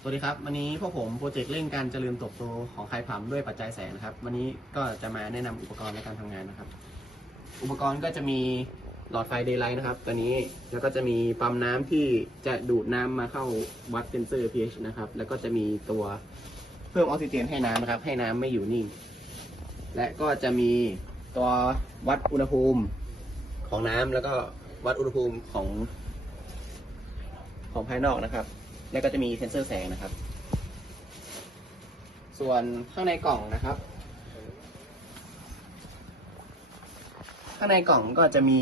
สวัสดีครับ วันนี้พวกผมโปรเจกต์เร่งการเจริญเติบโตของไข่ผำด้วยปัจจัยแสงนะครับ วันนี้ก็จะมาแนะนำอุปกรณ์ในการทำงานนะครับ อุปกรณ์ก็จะมีหลอดไฟเดย์ไลท์นะครับ ตัวนี้แล้วก็จะมีปั๊มน้ำที่จะดูดน้ำมาเข้าวัดเซนเซอร์ pH นะครับ แล้วก็จะมีตัวเพิ่มออกซิเจนให้น้ำนะครับ ให้น้ำไม่อยู่นิ่ง และก็จะมีตัววัดอุณหภูมิของน้ำแล้วก็วัดอุณหภูมิของของภายนอกนะครับ แล้วก็จะมีเซนเซอร์แสงนะครับ ส่วนข้างในกล่องนะครับ ข้างในกล่องก็จะมี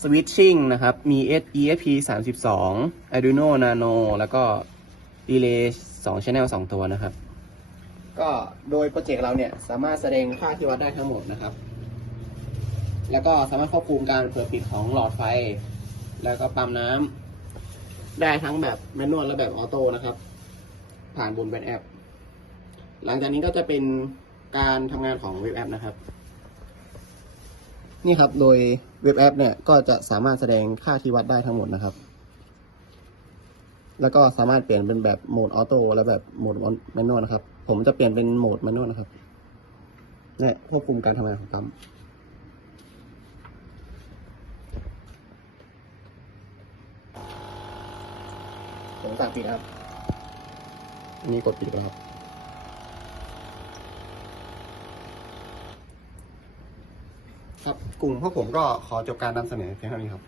สวิตชิ่งนะครับ มี ESP 32 Arduino Nano แล้วก็ Relay 2 Channel 2 ตัวนะครับ ก็โดยโปรเจกต์เราเนี่ย สามารถแสดงค่าที่วัดได้ทั้งหมดนะครับ แล้วก็สามารถควบคุมการเปิดปิดของหลอดไฟ แล้วก็ปั๊มน้ำ ได้ทั้งแบบแมนนวลและแบบออโต้นะครับ ผ่านบนเว็บแอป หลังจากนี้ก็จะเป็นการทำงานของเว็บแอปนะครับ นี่ครับโดยเว็บแอปเนี่ยก็จะสามารถแสดงค่าที่วัดได้ทั้งหมดนะครับ แล้วก็สามารถเปลี่ยนเป็นแบบโหมดออโต้และแบบโหมดแมนนวลนะครับ ผมจะเปลี่ยนเป็นโหมดแมนนวลนะครับและควบคุมการทำงานของปั๊ม ผมสั่งปิดนะครับอันนี้กดปิดแล้วครับ ครับกลุ่มพวกผมก็ขอจบการนำเสนอเพียงเท่านี้ครับ